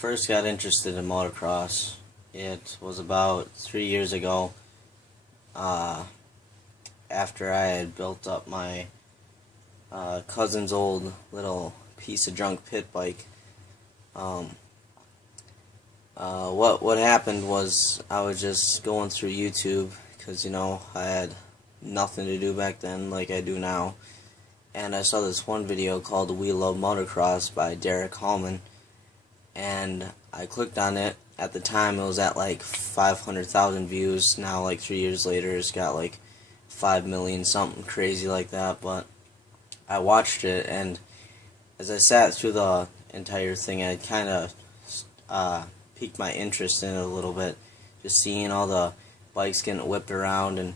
first got interested in motocross, it was about 3 years ago, after I had built up my cousin's old little piece of junk pit bike. What happened was I was just going through YouTube because, I had nothing to do back then like I do now, and I saw this one video called "We Love Motocross" by Derek Hallman, and I clicked on it. At the time it was at like 500,000 views. Now, like 3 years later, it's got like 5 million, something crazy like that. But I watched it, and as I sat through the entire thing, I kind of piqued my interest in it a little bit, just seeing all the bikes getting whipped around and,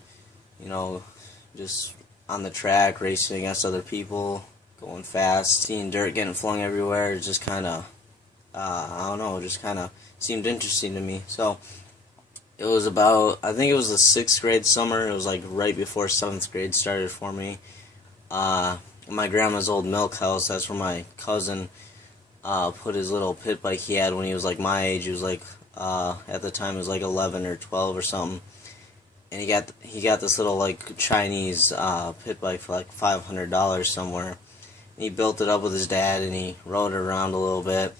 just on the track racing against other people, going fast, seeing dirt getting flung everywhere. It just kind of, I don't know, just kind of seemed interesting to me. So it was about, I think it was the 6th grade summer. It was like right before 7th grade started for me. My grandma's old milk house, that's where my cousin put his little pit bike he had when he was like my age. He was like, at the time it was like 11 or 12 or something. And he got this little like Chinese pit bike for like $500 somewhere. And he built it up with his dad and he rode it around a little bit.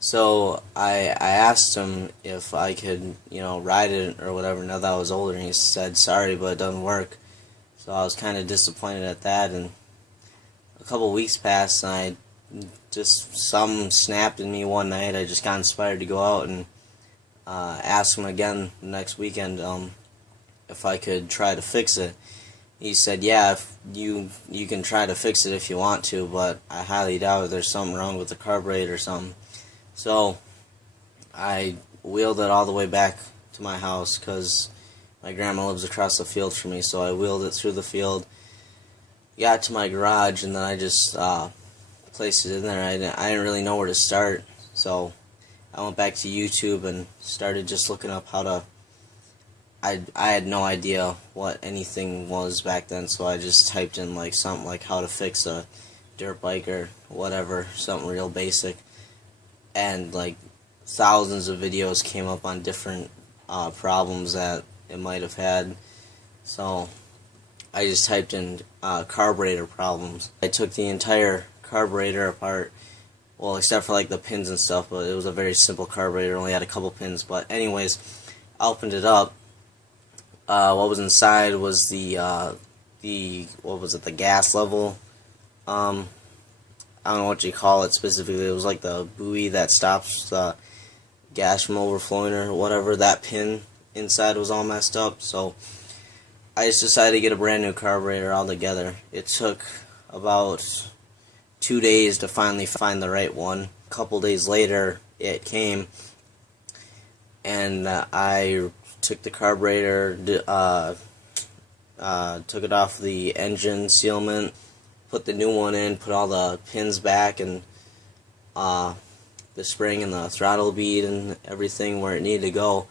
So I asked him if I could, ride it or whatever now that I was older, and he said, "Sorry, but it doesn't work." So I was kind of disappointed at that, and a couple weeks passed, and something snapped in me one night. I just got inspired to go out and ask him again the next weekend if I could try to fix it. He said, "Yeah, if you can try to fix it if you want to, but I highly doubt there's something wrong with the carburetor or something." So I wheeled it all the way back to my house because my grandma lives across the field from me. So I wheeled it through the field, got to my garage, and then I just placed it in there. I didn't really know where to start, so I went back to YouTube and started just looking up how to. I had no idea what anything was back then, so I just typed in like something like how to fix a dirt bike or whatever, something real basic. And like thousands of videos came up on different problems that it might have had. So I just typed in carburetor problems. I took the entire carburetor apart, well, except for like the pins and stuff, but it was a very simple carburetor, only had a couple pins. But anyways, I opened it up. What was inside was the what was it, the gas level, I don't know what you call it specifically. It was like the buoy that stops the gas from overflowing or whatever. That pin inside was all messed up. So I just decided to get a brand new carburetor altogether. It took about 2 days to finally find the right one. A couple days later, it came, and I took the carburetor, took it off the engine sealment, put the new one in, put all the pins back, and the spring and the throttle bead and everything where it needed to go,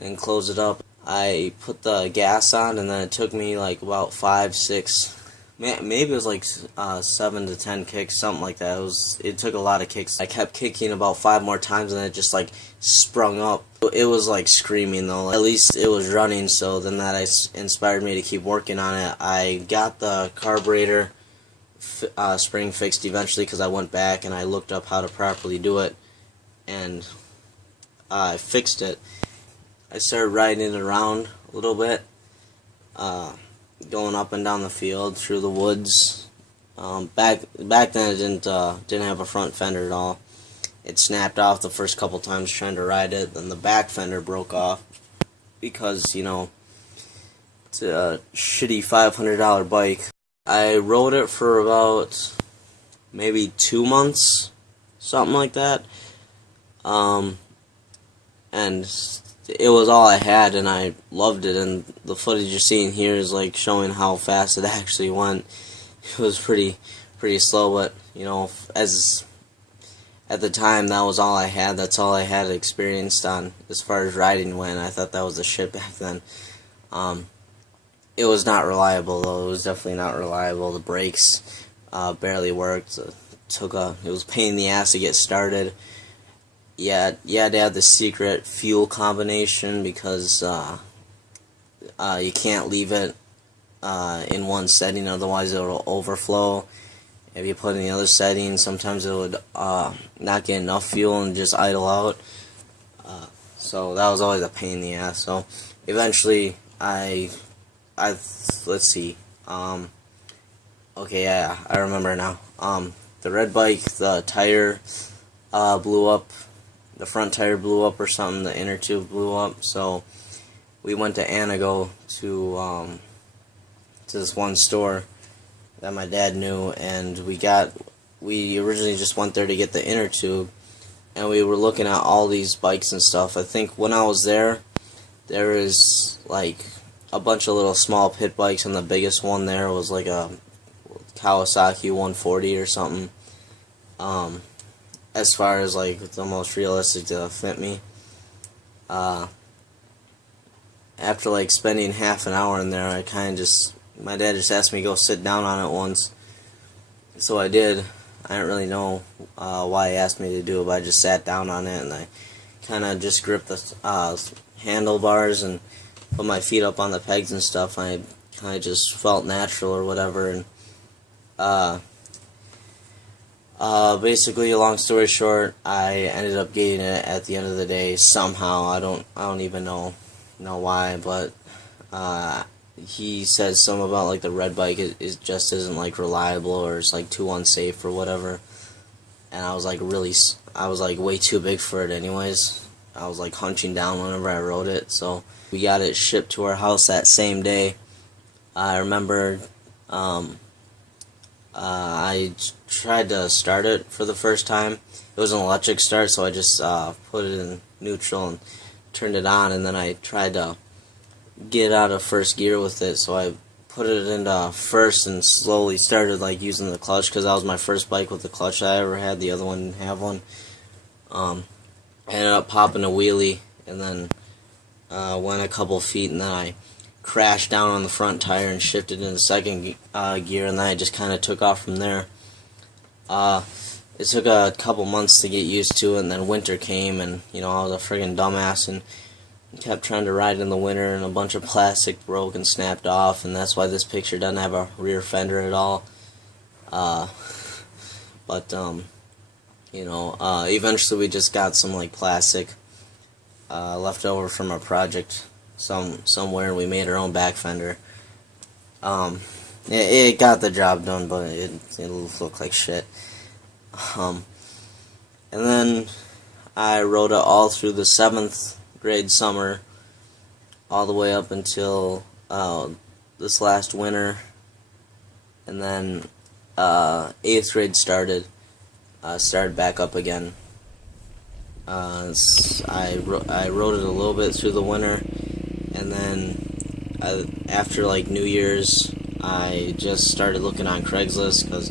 and close it up. I put the gas on, and then it took me like about 5, 6, maybe it was like 7 to 10 kicks, something like that. It took a lot of kicks. I kept kicking about 5 more times, and it just like sprung up. It was like screaming though. At least it was running, so then that inspired me to keep working on it. I got the carburetor spring fixed eventually because I went back and I looked up how to properly do it, and I fixed it. I started riding it around a little bit, going up and down the field through the woods. Back then it didn't have a front fender at all. It snapped off the first couple times trying to ride it, then the back fender broke off because it's a shitty $500 bike. I rode it for about maybe 2 months, something like that, and it was all I had, and I loved it. And the footage you're seeing here is like showing how fast it actually went. It was pretty slow, but as at the time that was all I had. That's all I had experienced on as far as riding went. I thought that was the shit back then. It was not reliable though. It was definitely not reliable. The brakes barely worked. It was a pain in the ass to get started. you had to have the secret fuel combination because you can't leave it in one setting, otherwise it will overflow. If you put in the other setting, sometimes it would not get enough fuel and just idle out. So that was always a pain in the ass. So eventually, let's see. Okay, yeah, I remember now. The red bike, the tire blew up. The front tire blew up or something. The inner tube blew up. So we went to Anago to this one store that my dad knew, and we originally just went there to get the inner tube, and we were looking at all these bikes and stuff. I think when I was there is like a bunch of little small pit bikes, and the biggest one there was like a Kawasaki 140 or something. As far as like the most realistic to fit me. After like spending half an hour in there, my dad just asked me to go sit down on it once. So I did. I didn't really know why he asked me to do it, but I just sat down on it, and I kind of just gripped the handlebars and put my feet up on the pegs and stuff. I kind of just felt natural or whatever, and basically, long story short, I ended up getting it at the end of the day somehow. I don't even know why, but he said something about like the red bike it just isn't like reliable, or it's like too unsafe or whatever. And I was like way too big for it anyways. I was like hunching down whenever I rode it. So we got it shipped to our house that same day. I remember I tried to start it for the first time. It was an electric start, so I just put it in neutral and turned it on, and then I tried to get out of first gear with it, so I put it into first and slowly started like using the clutch, because that was my first bike with the clutch I ever had. The other one didn't have one. I ended up popping a wheelie, and then went a couple feet, and then I crashed down on the front tire and shifted into second gear, and then I just kind of took off from there. It took a couple months to get used to it, and then winter came, and I was a friggin' dumbass and kept trying to ride in the winter, and a bunch of plastic broke and snapped off, and that's why this picture doesn't have a rear fender at all. Eventually we just got some like plastic left over from our project somewhere, and we made our own back fender. It got the job done, but it looked like shit. And then I rode it all through the 7th grade summer, all the way up until this last winter, and then 8th grade started back up again. I rode it a little bit through the winter, and then after like New Year's, I just started looking on Craigslist, because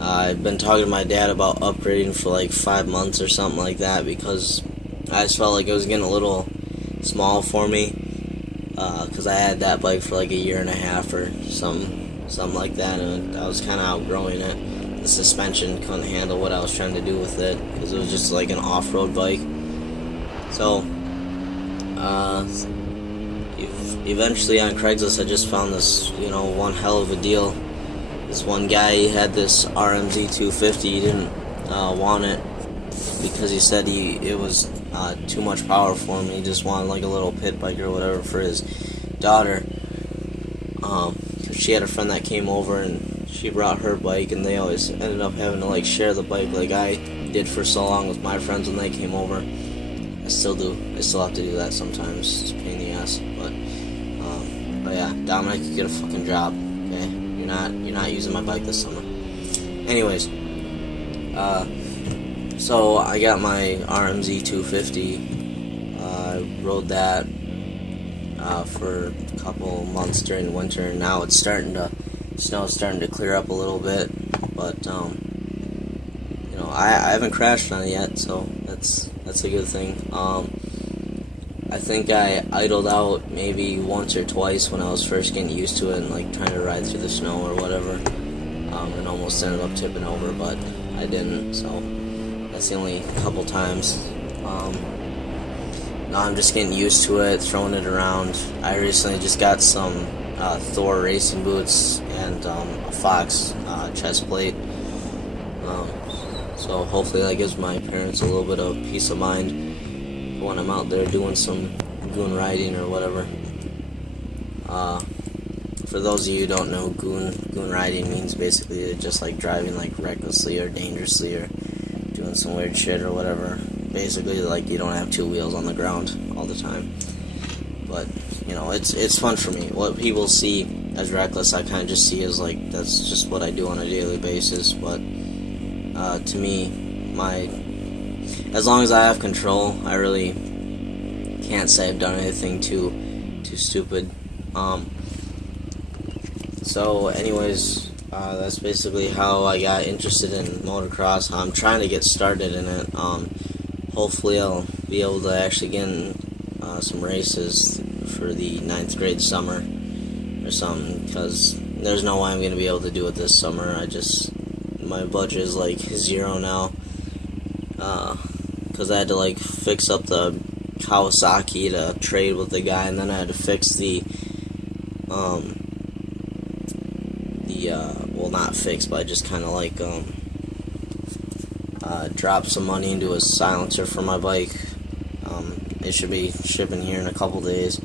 I've been talking to my dad about upgrading for like 5 months or something like that, because I just felt like it was getting a little small for me, because I had that bike for like a year and a half or something like that, and I was kind of outgrowing it. The suspension couldn't handle what I was trying to do with it, because it was just like an off-road bike. So eventually on Craigslist I just found this one hell of a deal. This one guy, he had this RMZ 250. He didn't want it because he said it was too much power for him. He just wanted like a little pit bike or whatever for his daughter. She had a friend that came over, and she brought her bike, and they always ended up having to like share the bike like I did for so long with my friends when they came over. I still do. I still have to do that sometimes. It's a pain in the ass. But yeah, Dominic, you get a fucking job. Okay, you're not using my bike this summer. Anyways, so I got my RMZ 250. I rode that for a couple months during the winter, and now it's snow's starting to clear up a little bit, but I haven't crashed on it yet, so that's a good thing. I think I idled out maybe once or twice when I was first getting used to it and like trying to ride through the snow or whatever, and almost ended up tipping over, but I didn't, so that's the only couple times No, I'm just getting used to it, throwing it around. I recently just got some Thor racing boots and a Fox chest plate. So hopefully that gives my parents a little bit of peace of mind when I'm out there doing riding or whatever. For those of you who don't know, goon riding means basically just like driving like recklessly or dangerously or doing some weird shit or whatever. Basically, like, you don't have two wheels on the ground all the time. But, you know, it's fun for me. What people see as reckless, I kind of just see as, like, that's just what I do on a daily basis. But, to me, as long as I have control, I really can't say I've done anything too stupid. So, anyways, that's basically how I got interested in motocross. I'm trying to get started in it. Hopefully I'll be able to actually get in some races for the 9th grade summer or something, because there's no way I'm going to be able to do it this summer. My budget is like zero now, because I had to like fix up the Kawasaki to trade with the guy, and then I had to fix well, not fix, but I just kind of like drop some money into a silencer for my bike. It should be shipping here in a couple days.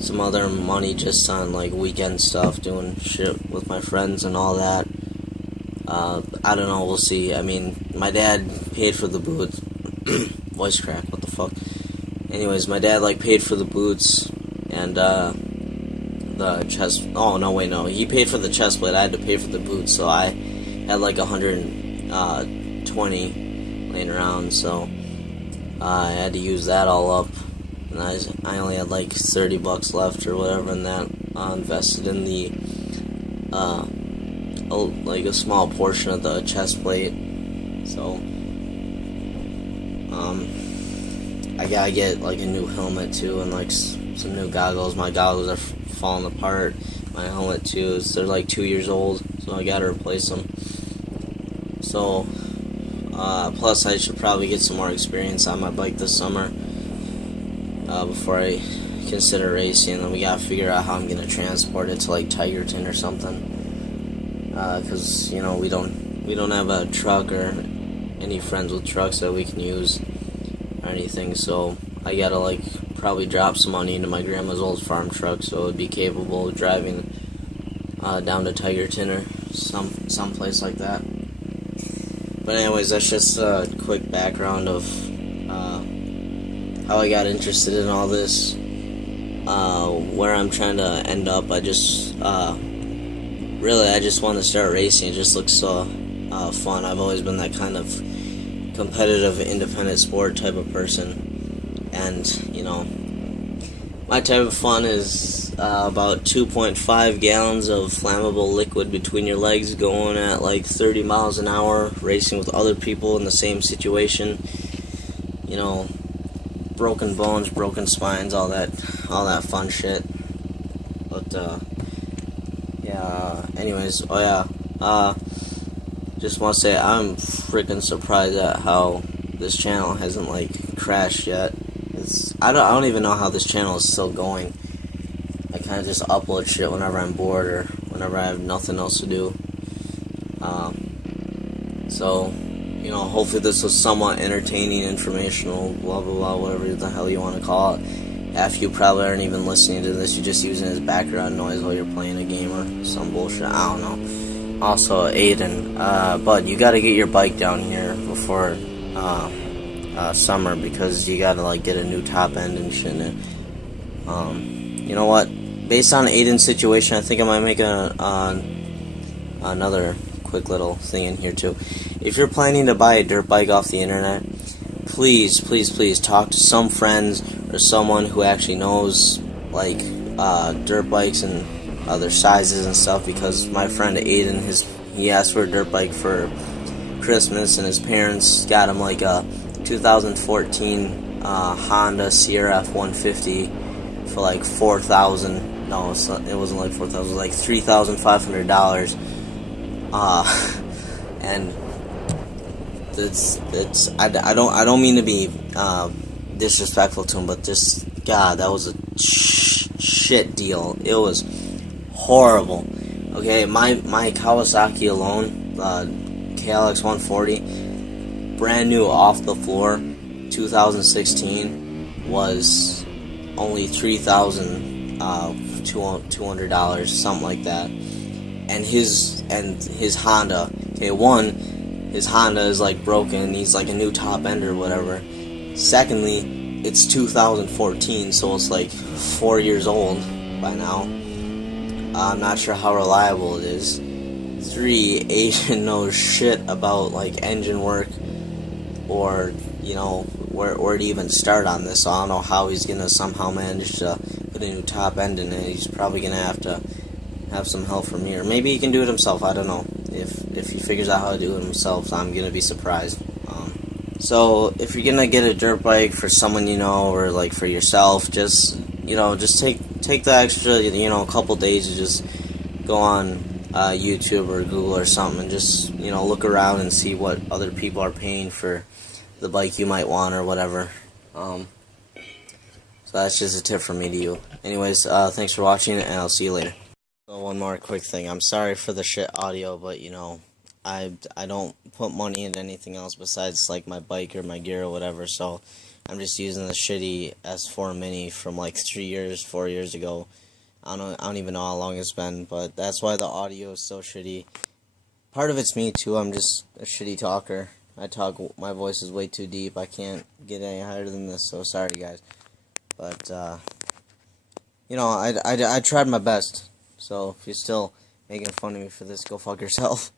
Some other money just on like weekend stuff, doing shit with my friends and all that. I don't know, we'll see. I mean, my dad paid for the boots. Voice crack, what the fuck. Anyways, my dad like paid for the boots and the chest. Oh no, wait, no. He paid for the chest plate. I had to pay for the boots, so I had like 120 laying around, so I had to use that all up, and I only had like $30 left or whatever, and that invested in the like a small portion of the chest plate. So I gotta get like a new helmet too, and like some new goggles. My goggles are falling apart. My helmet too, they're like 2 years old, so I gotta replace them. So, plus I should probably get some more experience on my bike this summer before I consider racing. And then we gotta figure out how I'm gonna transport it to like Tigerton or something, because you know we don't have a truck or any friends with trucks that we can use or anything. So I gotta like probably drop some money into my grandma's old farm truck so it would be capable of driving down to Tigerton or some place like that. But anyways, that's just a quick background of how I got interested in all this, where I'm trying to end up. I just want to start racing. It just looks so fun. I've always been that kind of competitive, independent sport type of person, and you know, my type of fun is about 2.5 gallons of flammable liquid between your legs, going at like 30 miles an hour, racing with other people in the same situation. You know, broken bones, broken spines, all that fun shit. But yeah. Anyways, just want to say I'm freaking surprised at how this channel hasn't like crashed yet. I don't even know how this channel is still going. I kind of just upload shit whenever I'm bored or whenever I have nothing else to do. So, you know, hopefully this was somewhat entertaining, informational, blah blah blah, whatever the hell you want to call it. Half you probably aren't even listening to this, you're just using it as background noise while you're playing a game or some bullshit, I don't know. Also, Aiden, bud, you gotta get your bike down here before summer, because you gotta like get a new top end and shit in it. You know what? Based on Aiden's situation, I think I might make another quick little thing in here too. If you're planning to buy a dirt bike off the internet, please talk to some friends or someone who actually knows like dirt bikes and other sizes and stuff, because my friend Aiden, he asked for a dirt bike for Christmas, and his parents got him like a 2014 Honda Sierra F-150 for like $4,000. No, it wasn't like $4,000. It was like $3,500. And I don't mean to be disrespectful to him, but just God, that was a shit deal. It was horrible. Okay, my Kawasaki alone, KLX 140, brand new off the floor, 2016, was only $3,200, something like that. And his Honda, okay, his Honda is like broken. He's like a new top end or whatever. Secondly, it's 2014, so it's like 4 years old by now. I'm not sure how reliable it is. 3, Asian knows shit about like engine work, or where to even start on this. So I don't know how he's gonna somehow manage to put a new top end in it. He's probably gonna have to have some help from me, or maybe he can do it himself. I don't know. If he figures out how to do it himself, I'm gonna be surprised. So if you're gonna get a dirt bike for someone you know, or like for yourself, just take the extra couple days to just go on YouTube or Google or something, and just look around and see what other people are paying for the bike you might want or whatever. So that's just a tip from me to you. Anyways, thanks for watching, and I'll see you later. So one more quick thing. I'm sorry for the shit audio, but I don't put money into anything else besides like my bike or my gear or whatever. So I'm just using the shitty S4 Mini from like 4 years ago. I don't even know how long it's been, but that's why the audio is so shitty. Part of it's me too. I'm just a shitty talker. My voice is way too deep. I can't get any higher than this. So sorry, guys. But I tried my best. So if you're still making fun of me for this, go fuck yourself.